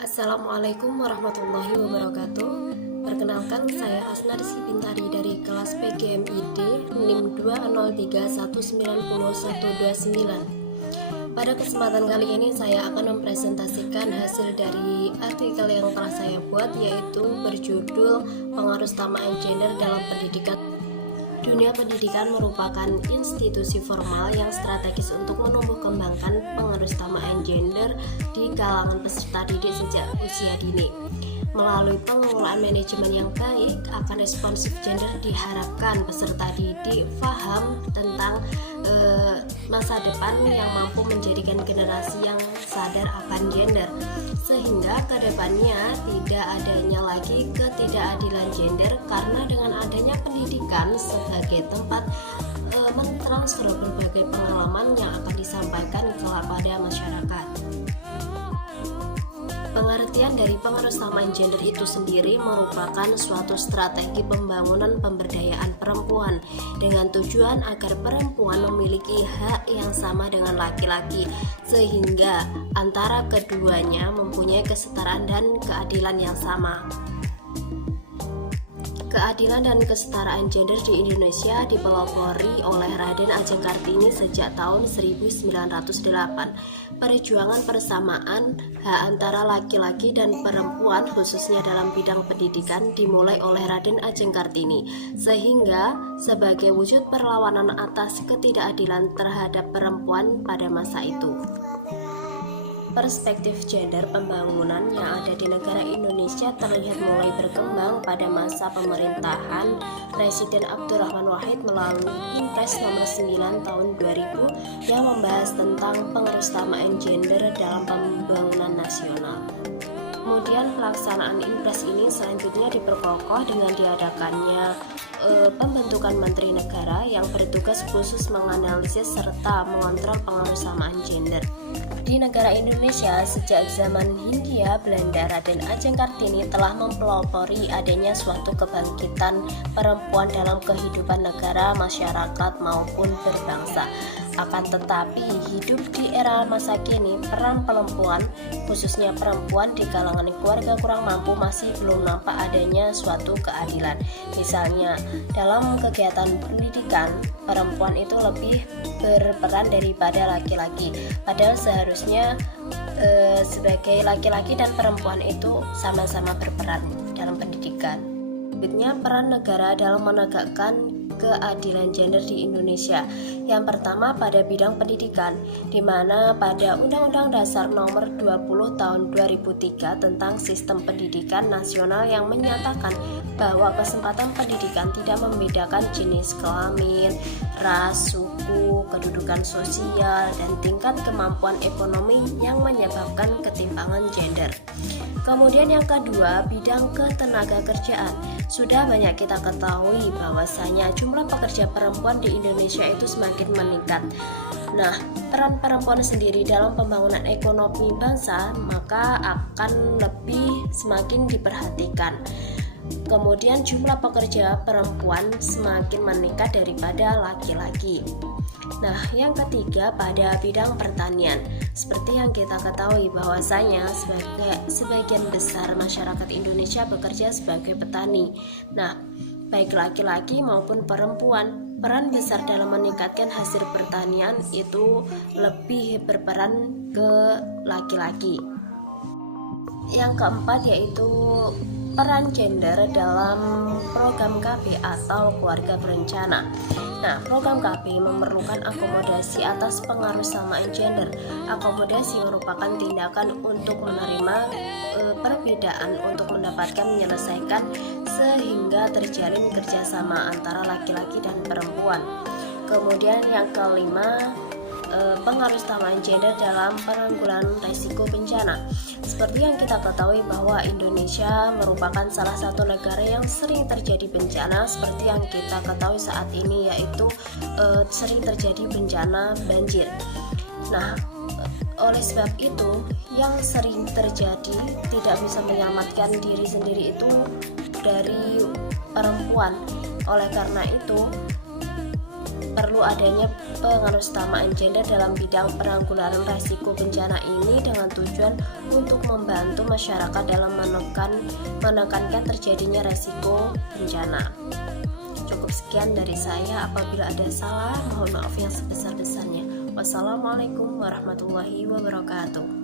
Assalamualaikum warahmatullahi wabarakatuh. Perkenalkan, saya Asna Rizky Bintari dari kelas PGMID NIM 203190129. Pada kesempatan kali ini saya akan mempresentasikan hasil dari artikel yang telah saya buat, yaitu berjudul Pengaruh Kesamaan Gender dalam Pendidikan. Dunia pendidikan merupakan institusi formal yang strategis untuk menumbuh kembangkan pengaruh kesamaan gender di kalangan peserta didik sejak usia dini. Melalui pengelolaan manajemen yang baik akan responsif gender, diharapkan peserta didik paham tentang masa depan yang mampu menjadikan generasi yang sadar akan gender, sehingga kedepannya tidak adanya lagi ketidakadilan gender, karena dengan adanya pendidikan sebagai tempat mentransfer berbagai pengalaman yang akan disampaikan kepada masyarakat. Pengertian dari pengaruh kesamaan gender itu sendiri merupakan suatu strategi pembangunan pemberdayaan perempuan dengan tujuan agar perempuan memiliki hak yang sama dengan laki-laki, sehingga antara keduanya mempunyai kesetaraan dan keadilan yang sama. Keadilan dan kesetaraan gender di Indonesia dipelopori oleh Raden Ajeng Kartini sejak tahun 1908. Perjuangan persamaan hak antara laki-laki dan perempuan khususnya dalam bidang pendidikan dimulai oleh Raden Ajeng Kartini, sehingga sebagai wujud perlawanan atas ketidakadilan terhadap perempuan pada masa itu. Perspektif gender pembangunan yang ada di negara Indonesia terlihat mulai berkembang pada masa pemerintahan Presiden Abdurrahman Wahid melalui Impres nomor 9 tahun 2000 yang membahas tentang pengaruh kesamaan gender dalam pembangunan nasional. Kemudian pelaksanaan Impres ini selanjutnya diperkokoh dengan diadakannya pembentukan Menteri Negara yang bertugas khusus menganalisis serta mengontrol pengaruh kesamaan gender. Di negara Indonesia, sejak zaman Hindia Belanda, Raden Ajeng Kartini telah mempelopori adanya suatu kebangkitan perempuan dalam kehidupan negara, masyarakat, maupun berbangsa. Akan tetapi, hidup di era masa kini, peran perempuan, khususnya perempuan di kalangan keluarga kurang mampu, masih belum nampak adanya suatu keadilan. Misalnya, dalam kegiatan pendidikan, perempuan itu lebih berperan daripada laki-laki, padahal seharusnya sebagai laki-laki dan perempuan itu sama-sama berperan dalam pendidikan. Berikutnya, peran negara dalam menegakkan keadilan gender di Indonesia. Yang pertama pada bidang pendidikan, di mana pada Undang-Undang Dasar Nomor 20 Tahun 2003 tentang Sistem Pendidikan Nasional yang menyatakan bahwa kesempatan pendidikan tidak membedakan jenis kelamin, ras, suku, kedudukan sosial, dan tingkat kemampuan ekonomi yang menyebabkan ketimpangan gender. Kemudian yang kedua, bidang ketenaga kerjaan. Sudah banyak kita ketahui bahwasanya jumlah pekerja perempuan di Indonesia itu semakin meningkat. Nah, peran perempuan sendiri dalam pembangunan ekonomi bangsa maka akan lebih semakin diperhatikan. Kemudian jumlah pekerja perempuan semakin meningkat daripada laki-laki. Nah, yang ketiga pada bidang pertanian. Seperti yang kita ketahui bahwasanya sebagian besar masyarakat Indonesia bekerja sebagai petani. Nah, baik laki-laki maupun perempuan, peran besar dalam meningkatkan hasil pertanian itu lebih berperan ke laki-laki. Yang keempat yaitu peran gender dalam program KB atau keluarga berencana. Nah, program KB memerlukan akomodasi atas pengaruh kesamaan gender. Akomodasi merupakan tindakan untuk menerima perbedaan untuk mendapatkan menyelesaikan sehingga terjalin kerjasama antara laki-laki dan perempuan. Kemudian yang kelima, pengaruh kesamaan gender dalam penanggulangan risiko bencana. Seperti yang kita ketahui bahwa Indonesia merupakan salah satu negara yang sering terjadi bencana, seperti yang kita ketahui saat ini, yaitu sering terjadi bencana banjir. Nah, oleh sebab itu yang sering terjadi tidak bisa menyelamatkan diri sendiri itu dari perempuan. Oleh karena itu perlu adanya pengutamaan gender dalam bidang penanggulangan risiko bencana ini dengan tujuan untuk membantu masyarakat dalam menekankan terjadinya risiko bencana. Cukup sekian dari saya, apabila ada salah mohon maaf yang sebesar-besarnya. Wassalamualaikum warahmatullahi wabarakatuh.